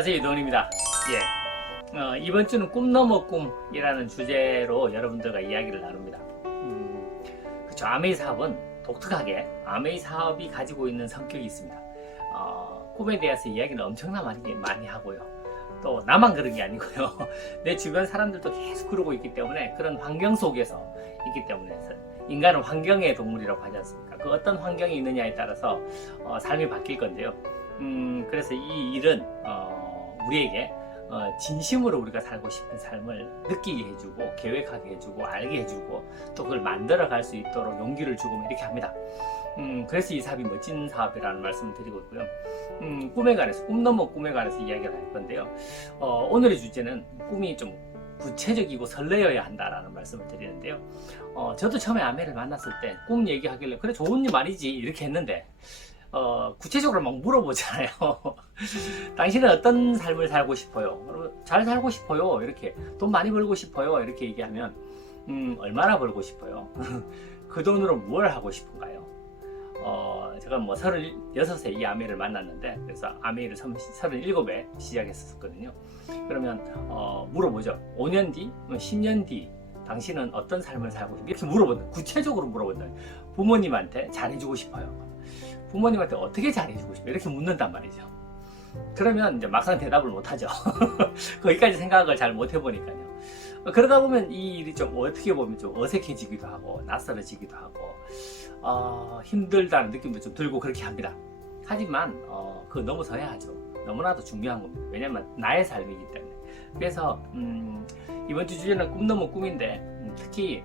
안녕하세요, 이동훈입니다. 이번 주는 꿈 넘어 꿈이라는 주제로 여러분들과 이야기를 나눕니다. 그쵸, 아메이 사업은 독특하게 아메이 사업이 가지고 있는 성격이 있습니다. 꿈에 대해서 이야기를 엄청나 많이 하고요. 또 나만 그런 게 아니고요. 내 주변 사람들도 계속 그러고 있기 때문에, 그런 환경 속에서 있기 때문에, 인간은 환경의 동물이라고 하지 않습니까? 그 어떤 환경이 있느냐에 따라서 삶이 바뀔 건데요. 그래서 이 일은 우리에게 진심으로 우리가 살고 싶은 삶을 느끼게 해주고, 계획하게 해주고, 알게 해주고, 또 그걸 만들어 갈 수 있도록 용기를 주고 이렇게 합니다. 그래서 이 사업이 멋진 사업이라는 말씀을 드리고 있고요. 꿈에 관해서, 꿈 넘어 꿈에 관해서 이야기를 할 건데요. 오늘의 주제는 꿈이 좀 구체적이고 설레어야 한다라는 말씀을 드리는데요. 저도 처음에 아메를 만났을 때 꿈 얘기하길래 그래, 좋은 말이지 이렇게 했는데, 구체적으로 막 물어보잖아요. 당신은 어떤 삶을 살고 싶어요? 잘 살고 싶어요. 이렇게 돈 많이 벌고 싶어요. 이렇게 얘기하면 얼마나 벌고 싶어요? 그 돈으로 뭘 하고 싶은가요? 제가 36세 이 아메를 만났는데, 그래서 아메를 37에 시작했었거든요. 그러면 물어보죠. 5년 뒤, 10년 뒤 당신은 어떤 삶을 살고 싶어요? 이렇게 물어본다. 구체적으로 물어본다. 부모님한테 잘해주고 싶어요. 부모님한테 어떻게 잘해주고 싶어요? 이렇게 묻는단 말이죠. 그러면 이제 막상 대답을 못하죠. 거기까지 생각을 잘 못 해보니까요. 그러다 보면 이 일이 좀 어떻게 보면 좀 어색해지기도 하고, 낯설어지기도 하고, 힘들다는 느낌도 좀 들고 그렇게 합니다. 하지만 그거 넘어서야 하죠. 너무나도 중요한 겁니다. 왜냐면 나의 삶이기 때문에. 그래서 이번 주 주제는 꿈 넘어 꿈인데, 특히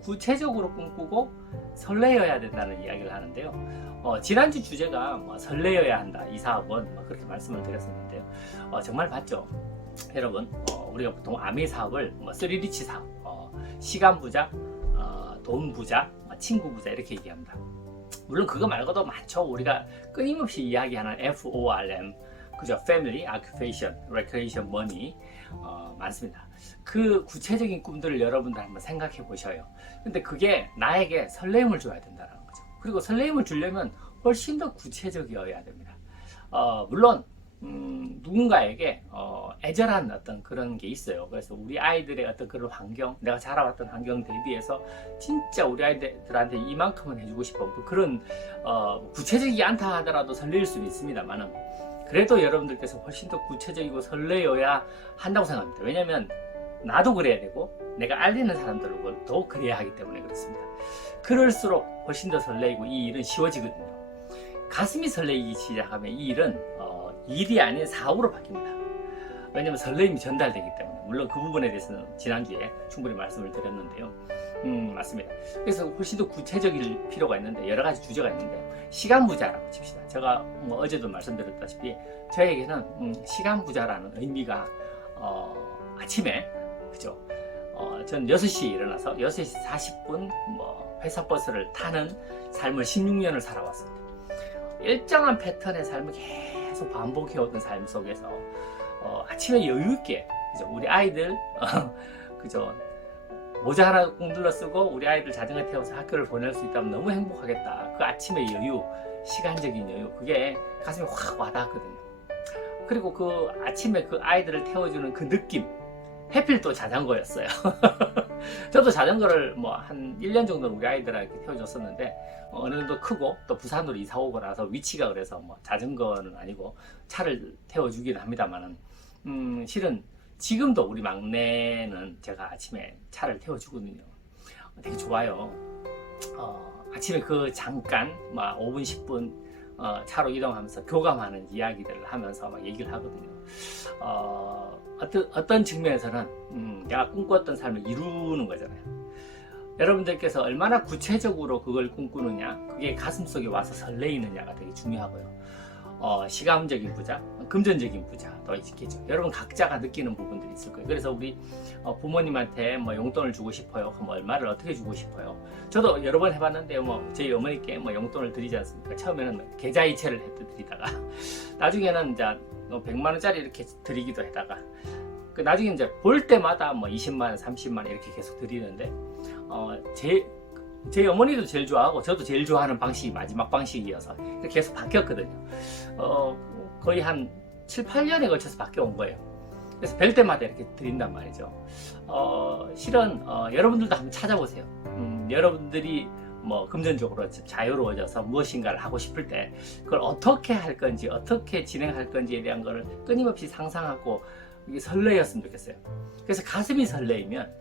구체적으로 꿈꾸고 설레어야 된다는 이야기를 하는데요. 지난주 주제가 설레어야 한다, 이 사업은 그렇게 말씀을 드렸었는데요. 정말 봤죠? 여러분, 우리가 보통 아메 사업을 3리치 사업, 시간 부자, 돈 부자, 친구 부자 이렇게 얘기합니다. 물론 그거 말고도 많죠. 우리가 끊임없이 이야기하는 FORM, 그죠? Family, Occupation, Recreation, Money 많습니다. 그 구체적인 꿈들을 여러분들 한번 생각해 보셔요. 근데 그게 나에게 설렘을 줘야 된다는 거죠. 그리고 설렘을 주려면 훨씬 더 구체적이어야 됩니다. 물론 누군가에게 애절한 어떤 그런 게 있어요. 그래서 우리 아이들의 어떤 그런 환경, 내가 자라왔던 환경 대비해서 진짜 우리 아이들한테 이만큼은 해주고 싶어, 그런 구체적이지 않다 하더라도 설렐 수는 있습니다만은, 그래도 여러분들께서 훨씬 더 구체적이고 설레어야 한다고 생각합니다. 왜냐하면 나도 그래야 되고 내가 알리는 사람들도 그래야 하기 때문에 그렇습니다. 그럴수록 훨씬 더 설레이고 이 일은 쉬워지거든요. 가슴이 설레기 시작하면 이 일은 일이 아닌 사업으로 바뀝니다. 왜냐하면 설레임이 전달되기 때문에. 물론 그 부분에 대해서는 지난주에 충분히 말씀을 드렸는데요. 맞습니다. 그래서 훨씬 더 구체적일 필요가 있는데, 여러 가지 주제가 있는데, 시간 부자라고 칩시다. 제가 어제도 말씀드렸다시피 저에게는 시간 부자라는 의미가 아침에, 그죠? 전 6시에 일어나서 6시 40분 회사 버스를 타는 삶을 16년을 살아왔습니다. 일정한 패턴의 삶을 계속 반복해오던 삶 속에서 아침에 여유있게, 그죠? 우리 아이들 그죠? 모자 하나 꾹 눌러 쓰고 우리 아이들 자전거 태워서 학교를 보낼 수 있다면 너무 행복하겠다. 그 아침의 여유, 시간적인 여유, 그게 가슴에 확 와닿거든요. 그리고 그 아침에 그 아이들을 태워주는 그 느낌, 해필 또 자전거였어요. 저도 자전거를 한 1년 정도 우리 아이들한테 태워줬었는데, 어느 정도 크고 또 부산으로 이사 오고 나서 위치가 그래서 자전거는 아니고 차를 태워주기는 합니다만은, 실은 지금도 우리 막내는 제가 아침에 차를 태워주거든요. 되게 좋아요. 아침에 그 잠깐 5분 10분 차로 이동하면서 교감하는 이야기들을 하면서 얘기를 하거든요. 어떤 측면에서는 내가 꿈꿨던 삶을 이루는 거잖아요. 여러분들께서 얼마나 구체적으로 그걸 꿈꾸느냐, 그게 가슴속에 와서 설레이느냐가 되게 중요하고요. 시간적인 부자, 금전적인 부자도 있겠죠. 여러분 각자가 느끼는 부분들이 있을 거예요. 그래서 우리 부모님한테 용돈을 주고 싶어요. 그럼 얼마를 어떻게 주고 싶어요? 저도 여러 번 해봤는데 저희 어머니께 용돈을 드리지 않습니까? 처음에는 계좌이체를 드리다가 나중에는 이제 100만 원짜리 이렇게 드리기도 하다가, 나중에 이제 볼 때마다 20만 원, 30만 원 이렇게 계속 드리는데, 제 어머니도 제일 좋아하고 저도 제일 좋아하는 방식이 마지막 방식이어서 계속 바뀌었거든요. 거의 한 7, 8년에 걸쳐서 바뀌어온 거예요. 그래서 뵐 때마다 이렇게 드린단 말이죠. 실은 여러분들도 한번 찾아보세요. 여러분들이 뭐 금전적으로 자유로워져서 무엇인가를 하고 싶을 때 그걸 어떻게 할 건지 어떻게 진행할 건지에 대한 거를 끊임없이 상상하고 이게 설레였으면 좋겠어요. 그래서 가슴이 설레이면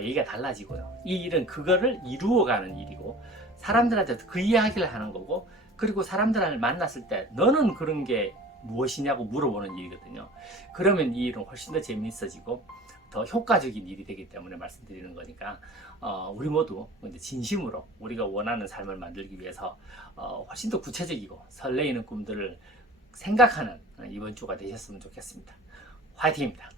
얘기가 달라지고요. 이 일은 그거를 이루어가는 일이고 사람들한테 그 이야기를 하는 거고, 그리고 사람들을 만났을 때 너는 그런 게 무엇이냐고 물어보는 일이거든요. 그러면 이 일은 훨씬 더 재미있어지고 더 효과적인 일이 되기 때문에 말씀드리는 거니까 우리 모두 진심으로 우리가 원하는 삶을 만들기 위해서 훨씬 더 구체적이고 설레이는 꿈들을 생각하는 이번 주가 되셨으면 좋겠습니다. 화이팅입니다.